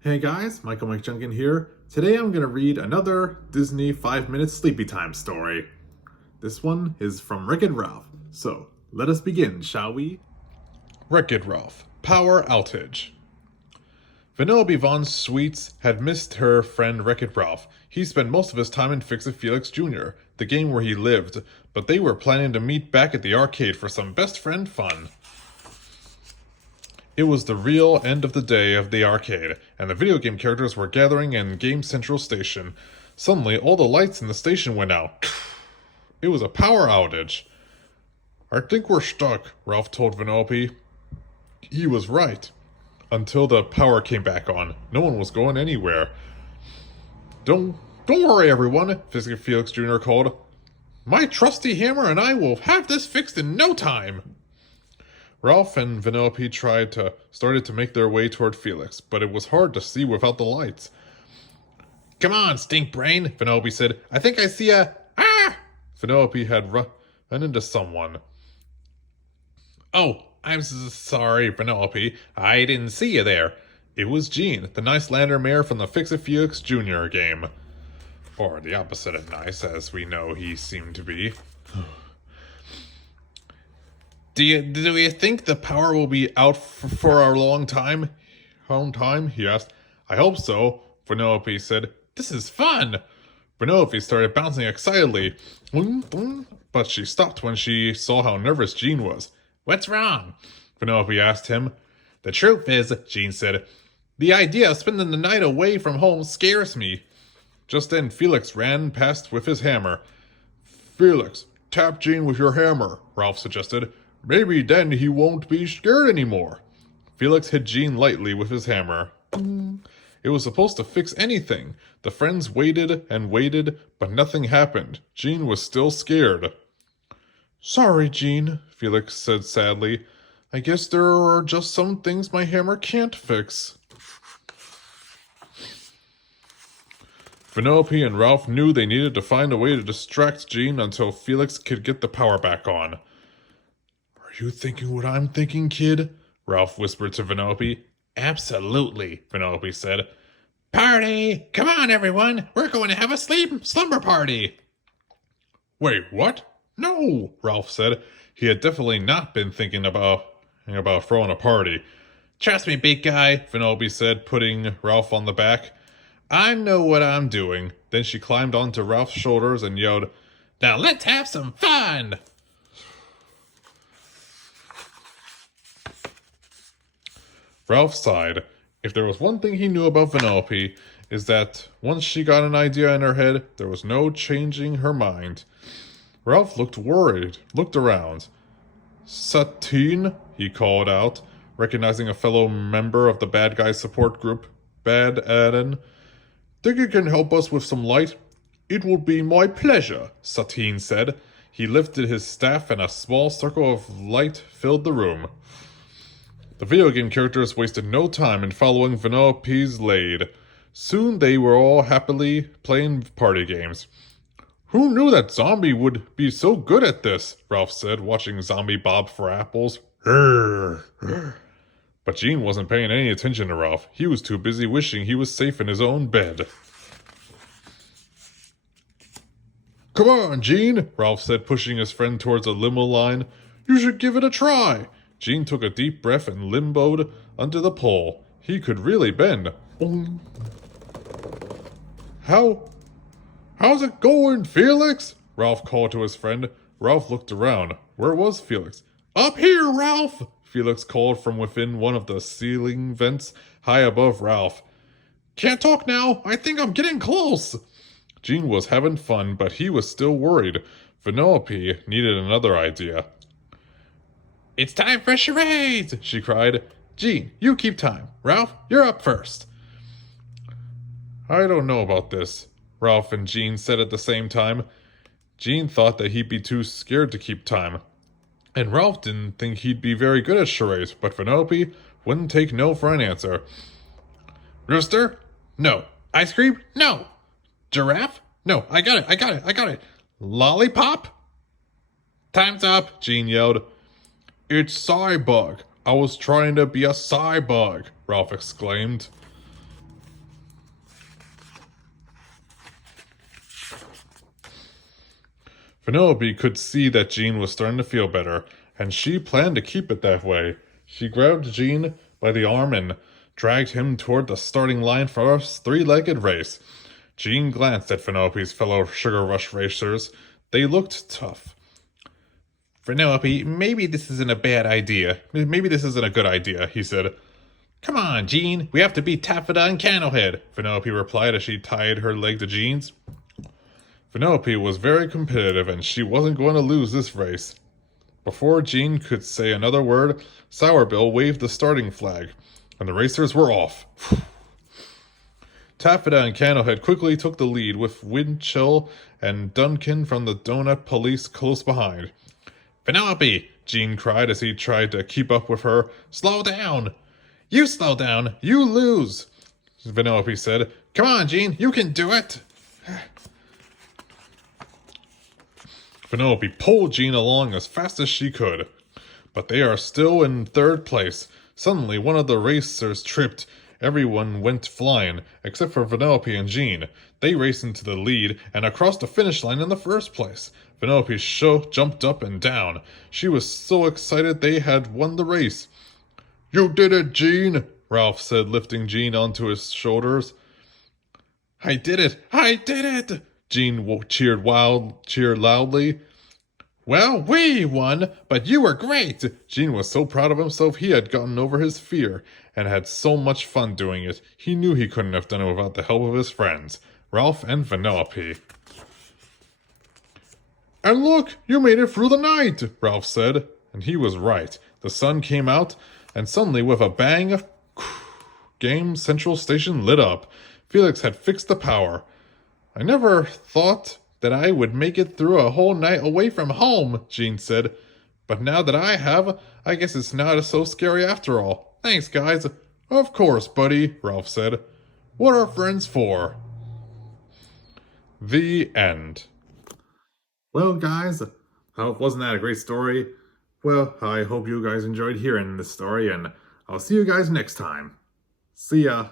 Hey guys, Michael Mike Junkin here. Today I'm going to read another Disney 5-minute sleepy time story. This one is from Wreck-It Ralph. So, let us begin, shall we? Wreck-It Ralph, Power Outage. Vanellope Von Sweets had missed her friend Wreck-It Ralph. He spent most of his time in Fix-It Felix Jr., the game where he lived, but they were planning to meet back at the arcade for some best friend fun. It was the real end of the day of the arcade, and the video game characters were gathering in Game Central Station. Suddenly, all the lights in the station went out. It was a power outage. "I think we're stuck," Ralph told Vanellope. He was right. Until the power came back on, no one was going anywhere. Don't worry, everyone," Fix-It Felix Jr. called. "My trusty hammer and I will have this fixed in no time." Ralph and Vanellope started to make their way toward Felix, but it was hard to see without the lights. "Come on, stink brain," Vanellope said. "I think I see a... Ah!" Vanellope had run into someone. "Oh, I'm sorry, Vanellope. I didn't see you there." It was Gene, the nice Lander mare from the Fix-It Felix Jr. game. Or the opposite of nice, as we know he seemed to be. Do you think the power will be out for a long time? He asked. "I hope so," Vanellope said. "This is fun." Vanellope started bouncing excitedly, but she stopped when she saw how nervous Gene was. "What's wrong?" Vanellope asked him. "The truth is," Gene said, "the idea of spending the night away from home scares me." Just then Felix ran past with his hammer. "Felix, tap Gene with your hammer," Ralph suggested. "Maybe then he won't be scared anymore." Felix hit Gene lightly with his hammer. It was supposed to fix anything. The friends waited and waited, but nothing happened. Gene was still scared. "Sorry, Gene," Felix said sadly. "I guess there are just some things my hammer can't fix." Vanellope and Ralph knew they needed to find a way to distract Gene until Felix could get the power back on. "Are you thinking what I'm thinking, kid?" Ralph whispered to Vanellope. "Absolutely," Vanellope said. "Party! Come on, everyone! We're going to have a slumber party!" "Wait, what? No!" Ralph said. He had definitely not been thinking about throwing a party. "Trust me, big guy," Vanellope said, putting Ralph on the back. "I know what I'm doing." Then she climbed onto Ralph's shoulders and yelled, "Now let's have some fun!" Ralph sighed. If there was one thing he knew about Vanellope, is that once she got an idea in her head, there was no changing her mind. Ralph looked worried, looked around. "Satine," he called out, recognizing a fellow member of the bad guy support group, Bad Aden. "Think you can help us with some light?" "It will be my pleasure," Satine said. He lifted his staff and a small circle of light filled the room. The video game characters wasted no time in following Vanellope's lead. Soon they were all happily playing party games. "Who knew that Zombie would be so good at this?" Ralph said, watching Zombie bob for apples. But Gene wasn't paying any attention to Ralph. He was too busy wishing he was safe in his own bed. "Come on, Gene," Ralph said, pushing his friend towards a limo line. "You should give it a try." Gene took a deep breath and limboed under the pole. He could really bend. How's it going, Felix?" Ralph called to his friend. Ralph looked around. Where was Felix? "Up here, Ralph!" Felix called from within one of the ceiling vents high above Ralph. "Can't talk now. I think I'm getting close." Gene was having fun, but he was still worried. Vanellope needed another idea. "It's time for charades!" she cried. "Gene, you keep time. Ralph, you're up first." "I don't know about this," Ralph and Gene said at the same time. Gene thought that he'd be too scared to keep time. And Ralph didn't think he'd be very good at charades, but Vanellope wouldn't take no for an answer. "Rooster? No. Ice cream? No. Giraffe? No. I got it. Lollipop?" "Time's up," Gene yelled. "It's Cybug. I was trying to be a Cybug," Ralph exclaimed. Penelope could see that Jean was starting to feel better, and she planned to keep it that way. She grabbed Jean by the arm and dragged him toward the starting line for a three-legged race. Jean glanced at Penelope's fellow Sugar Rush racers. They looked tough. Penelope, maybe this isn't a bad idea. Maybe this isn't a good idea, he said. Come on, Jean, we have to beat Taffeta and Candlehead, Penelope replied as she tied her leg to Jean's. Penelope was very competitive and she wasn't going to lose this race. Before Jean could say another word, Sourbill waved the starting flag, and the racers were off. Taffeta and Candlehead quickly took the lead, with Windchill and Duncan from the Donut Police close behind. Penelope, Jean cried as he tried to keep up with her. Slow down! You slow down! You lose! Penelope said. Come on, Jean, you can do it! Penelope pulled Jean along as fast as she could. But they are still in third place. Suddenly, one of the racers tripped. Everyone went flying, except for Penelope and Jean. They raced into the lead and across the finish line in the first place. Penelope's show jumped up and down. She was so excited they had won the race. You did it, Jean, Ralph said, lifting Jean onto his shoulders. I did it! I did it! Jean cheered loudly. Well, we won, but you were great! Jean was so proud of himself he had gotten over his fear, and had so much fun doing it. He knew he couldn't have done it without the help of his friends, Ralph and Penelope. And look, you made it through the night, Ralph said. And he was right. The sun came out, and suddenly with a bang, Game Central Station lit up. Felix had fixed the power. I never thought that I would make it through a whole night away from home, Jean said. But now that I have, I guess it's not so scary after all. Thanks, guys. Of course, buddy, Ralph said. What are friends for? The end. Well, guys, wasn't that a great story? Well, I hope you guys enjoyed hearing this story, and I'll see you guys next time. See ya.